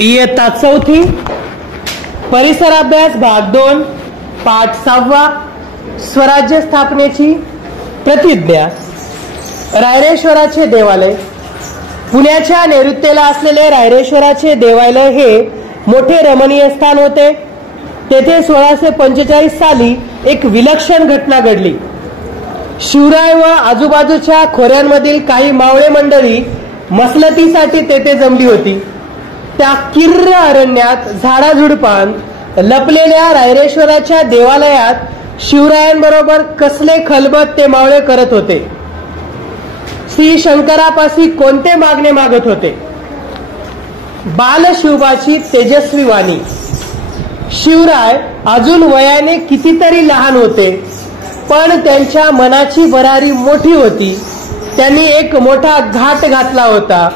इयत्ता चौथी परिसराभ्यास भाग 2 पाठ 6 स्वराज्य स्थापनेची प्रतिज्ञा। रायरेश्वराचे देवालय। पुण्याच्या नैऋत्येला असलेले रायरेश्वराचे देवालय हे मोठे रमणीय स्थान होते। तेथे 1645 साली एक विलक्षण घटना घडली। शिवराय व आजूबाजूच्या खोऱ्यांमधील काही मावळे मंडळी मसलतीसाठी तेथे जमली होती। त्या किर्र अरण्यात झाडाझुडपांत लपलेल्या रायरेश्वराच्या देवालयात शिवरायांबरोबर कसले खलबत ते मावळे करत होते। श्री शंकरापाशी कोणते मागणे मागत होते? बाल शिवबाची तेजस्वी वाणी। शिवराय अजून वयाने कितीतरी लहान होते, पण त्यांच्या मनाची भरारी मोठी होती। त्यांनी एक मोठा घाट घातला होता।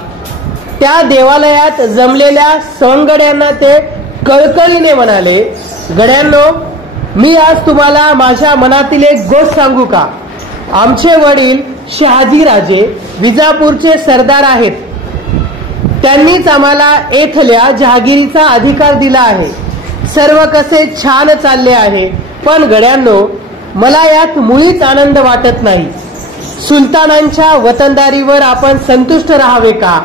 त्या देवालयात जमलेल्या सवंगड्यांना ते कळकळीने म्हणाले, गड्यांनो, मी आज तुम्हाला माझ्या मनातील एक गोष्ट सांगू का? आमचे वडील शहाजीराजे विजापूरचे सरदार आहेत। त्यांनीच आम्हाला येथल्या जहागिरीचा अधिकार दिला आहे। सर्व कसे छान चालले आहे, पण गड्यांनो, मला यात मुळीच आनंद वाटत नाही। सुलतानांच्या वतनदारीवर आपण संतुष्ट राहावे का?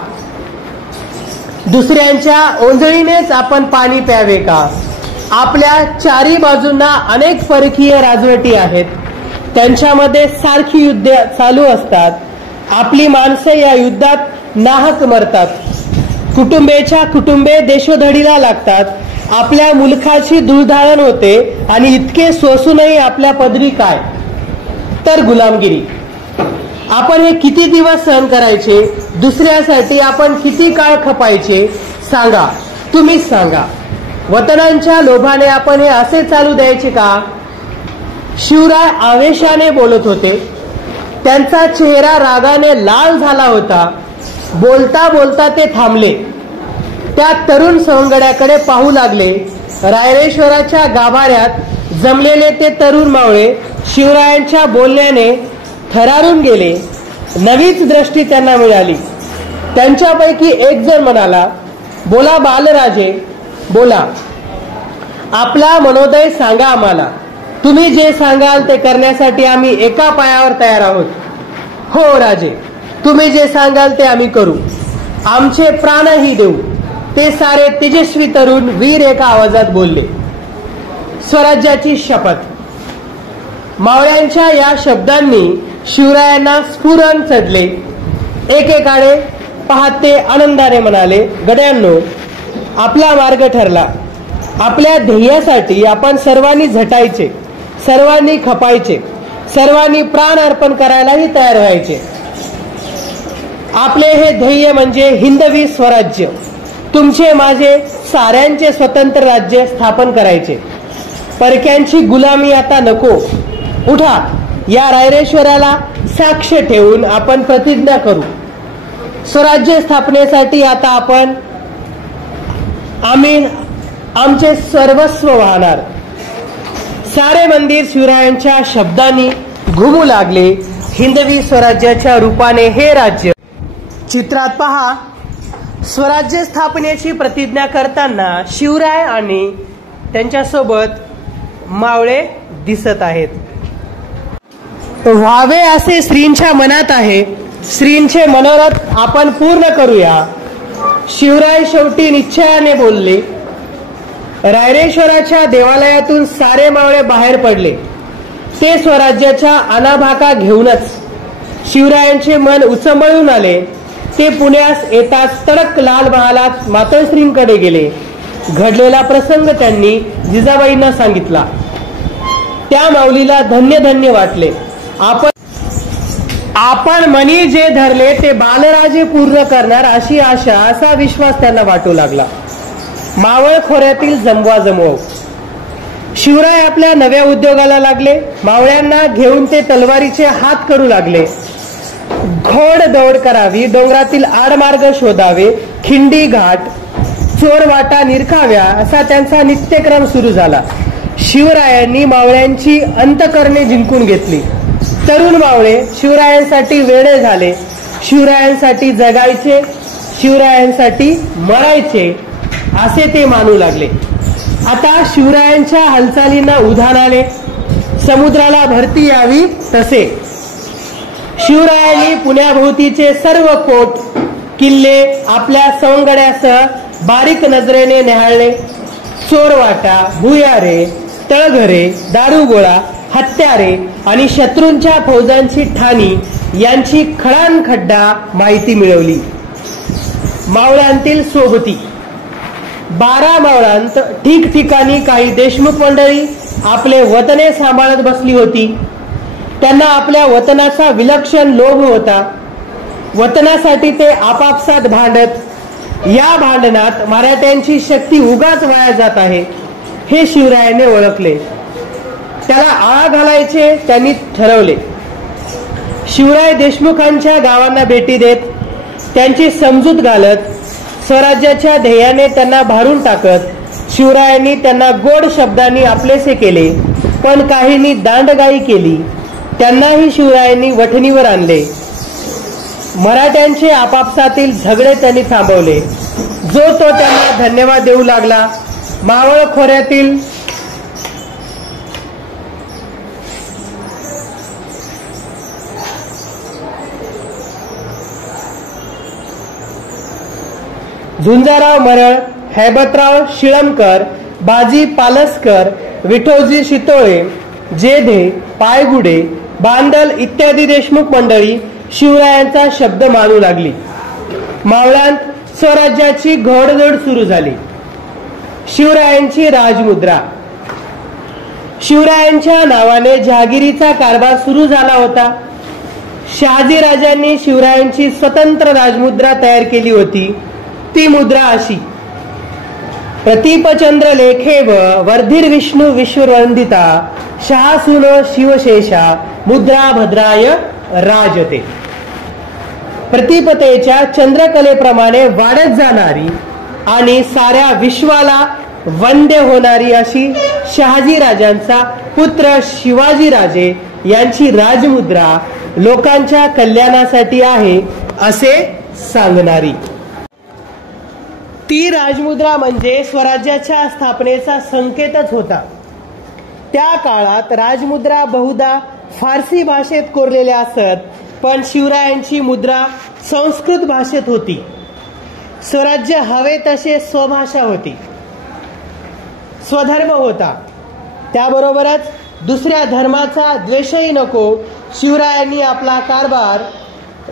दुसऱ्यांच्या ओंजळीनेच आपण पाणी प्यावे का? आपल्या चारी बाजूंना अनेक परकीय राजवटी आहेत। त्यांच्यामध्ये सारखी युद्ध चालू असतात। आपली माणसे या युद्धात नाहक मरतात। कुटुंबेच्या कुटुंबे देशोधडीला लागतात। आपल्या मुलखाची धुळधारण होते आणि इतके सोसूनही आपल्या पदरी काय तर गुलामगिरी। आपण हे किती दिवस सहन करायचे? दुसऱ्यासाठी आपण किती काळ खपायचे? सांगा, तुम्हीच सांगा। वतनांच्या लोभाने आपण हे असे चालू द्यायचे का? शिवराय आवेशाने बोलत होते। त्यांचा चेहरा रागाने लाल झाला होता। बोलता बोलता ते थांबले। त्या तरुण सवंगड्याकडे पाहू लागले। रायरेश्वराच्या गाभाऱ्यात जमलेले ते तरुण मावळे शिवरायांच्या बोलण्याने थरारून गेले। नवीच दृष्टी त्यांना मिळाली। त्यांच्यापैकी एक जण म्हणाला, बोला बालराजे, बोला, आपला मनोदय सांगा आम्हाला। तुम्ही जे सांगाल ते करण्यासाठी आम्ही एका पायावर तयार आहोत। हो राजे, तुम्ही जे सांगाल ते आम्ही करू, आमचे प्राणही देऊ। ते सारे तेजस्वी तरुण वीर एका आवाजात बोलले। स्वराज्याची शपथ। मावळ्यांच्या या शब्दांनी शिवरायांना स्फुरण चढले। एकेकाळे पाहत ते आनंदाने म्हणाले, गड्यांनो, आपला मार्ग ठरला। आपल्या ध्येयासाठी आपण सर्वांनी झटायचे, सर्वांनी खपायचे, सर्वांनी प्राण अर्पण करायलाही तयार व्हायचे। आपले हे ध्येय म्हणजे हिंदवी स्वराज्य, तुमचे माझे साऱ्यांचे स्वतंत्र राज्य स्थापन करायचे। परक्यांची गुलामी आता नको। उठा, या रायरेश्वराला साक्ष ठेवून आपण प्रतिज्ञा करू। स्वराज्य स्थापनेसाठी आता आपण आम्ही आमचे सर्वस्व वाहणार। सारे मंदिर शिवरायांच्या शब्दांनी घुमू लागले। हिंदवी स्वराज्याच्या रूपाने हे राज्य। चित्रात पहा, स्वराज्य स्थापनेची प्रतिज्ञा करताना शिवराय आणि त्यांच्यासोबत मावळे दिसत आहेत। व्हावे असे श्रींच्या मनात आहे। श्रींचे मनोरथ आपण पूर्ण करूया। शिवराय शेवटी निश्चयाने बोलले। रायरेश्वराच्या देवालयातून सारे मावळे बाहेर पडले। ते स्वराज्याच्या अनाभाका घेऊनच। शिवरायांचे मन उचंबळून आले। ते पुण्यास येताच तडक लाल महालात मातोश्रींकडे गेले। घडलेला प्रसंग त्यांनी जिजाबाईंना सांगितला। त्या माऊलीला धन्य धन्य वाटले। आपण मनी जे धरले ते बालराजे पूर्ण करणार अशी आशा, असा विश्वास त्यांना वाटू लागला। मावळ खोऱ्यातील जमवाजमव। शिवराय आपल्या नव्या उद्योगाला लागले। मावळ्यांना घेऊन ते तलवारीचे हात करू लागले। घोड दौड करावी, डोंगरातील आडमार्ग शोधावे, खिंडी घाट, चोरवाटा निरखाव्या, असा त्यांचा नित्यक्रम सुरू झाला। शिवरायांनी मावळ्यांची अंतकरणे जिंकून घेतली। तरुण मावळे शिवरायांसाठी वेडे झाले। शिवरायांसाठी जगायचे, शिवरायांसाठी मरायचे। असे ते मानू लागले. आता शिवरायांच्या हालचालींना उधाण आले. समुद्राला भरती यावी तसे शिवरायांनी पुण्याभोवतीचे सर्व कोट किल्ले आपल्या सवंगड्यासह बारीक नजरेने न्याहाळले. चोरवाटा, भुयारे, तळघरे, दारुगोळा, हत्यारे आणि शत्रूंच्या फौजांची ठाणी यांची खडानखड्डा माहिती मिळवली. मावळ्यांतील सोबती 12 मावळांत ठिकठिकाणी काही देशमुख मंडळी आपले वतने सांभाळत बसली होती. त्यांना आपल्या वतनाचा विलक्षण लोभ होता. वतनासाठी ते आपापसात भांडत. या भांडणात मराठ्यांची शक्ती उगाच वाया जात आहे हे शिवरायांनी ओळखले. त्याला आळा घालायचे त्यांनी ठरवले. शिवराय देशमुखांच्या गावांना भेटी देत, त्यांची समजूत घालत, स्वराज्याच्या ध्येयाने त्यांना भारून टाकत शिवरायांनी त्यांना गोड शब्दांनी आपलेसे केले. पण काहींनी दांडगाई केली. त्यांनाही शिवरायांनी वठणीवर आणले. मराठ्यांचे आपापसातील झगडे त्यांनी थांबवले. जो तो त्यांना धन्यवाद देऊ लागला. मावळ खोऱ्यातील झुंजाराव मरळ, हैबतराव शिळमकर, बाजी पालसकर, विठोजी शितोळे, जेधे, पायगुडे, बांदल इत्यादी देशमुख मंडळी शिवरायांचा शब्द मानू लागली. मावळांत स्वराज्याची घोडदौड सुरू झाली. शिवरायांची राजमुद्रा. शिवरायांच्या नावाने जहागिरीचा कारभार सुरू झाला होता. शहाजी राजांनी शिवरायांची स्वतंत्र राजमुद्रा तयार केली होती. ती मुद्रा अशी: प्रतीपचंद्र लेखेव वर्धिर विष्णू विश्ववंदिता शहासून शिवशेषा मुद्रा भद्राय राजते. प्रतिपतेच्या चंद्रकलेप्रमाणे वाढत जाणारी आणि साऱ्या विश्वाला वंद्य होणारी अशी शहाजी राजांचा पुत्र शिवाजी राजे यांची राजमुद्रा लोकांच्या कल्याणासाठी आहे असे सांगणारी. ती राजमुद्रा म्हणजे स्वराज्याच्या स्थापनेचा संकेतच होता. त्या काळात राजमुद्रा बहुधा फारसी भाषेत कोरलेल्या असत, पण शिवरायांची मुद्रा संस्कृत भाषेत होती. स्वराज्य हवे तसे स्वभाषा होती, स्वधर्म होता. त्याबरोबरच दुसऱ्या धर्माचा द्वेषही नको. शिवरायांनी आपला कारभार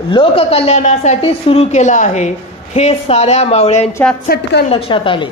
लोककल्याणासाठी सुरू केला आहे हे साऱ्या मावळ्यांच्या चटकन लक्षात आले.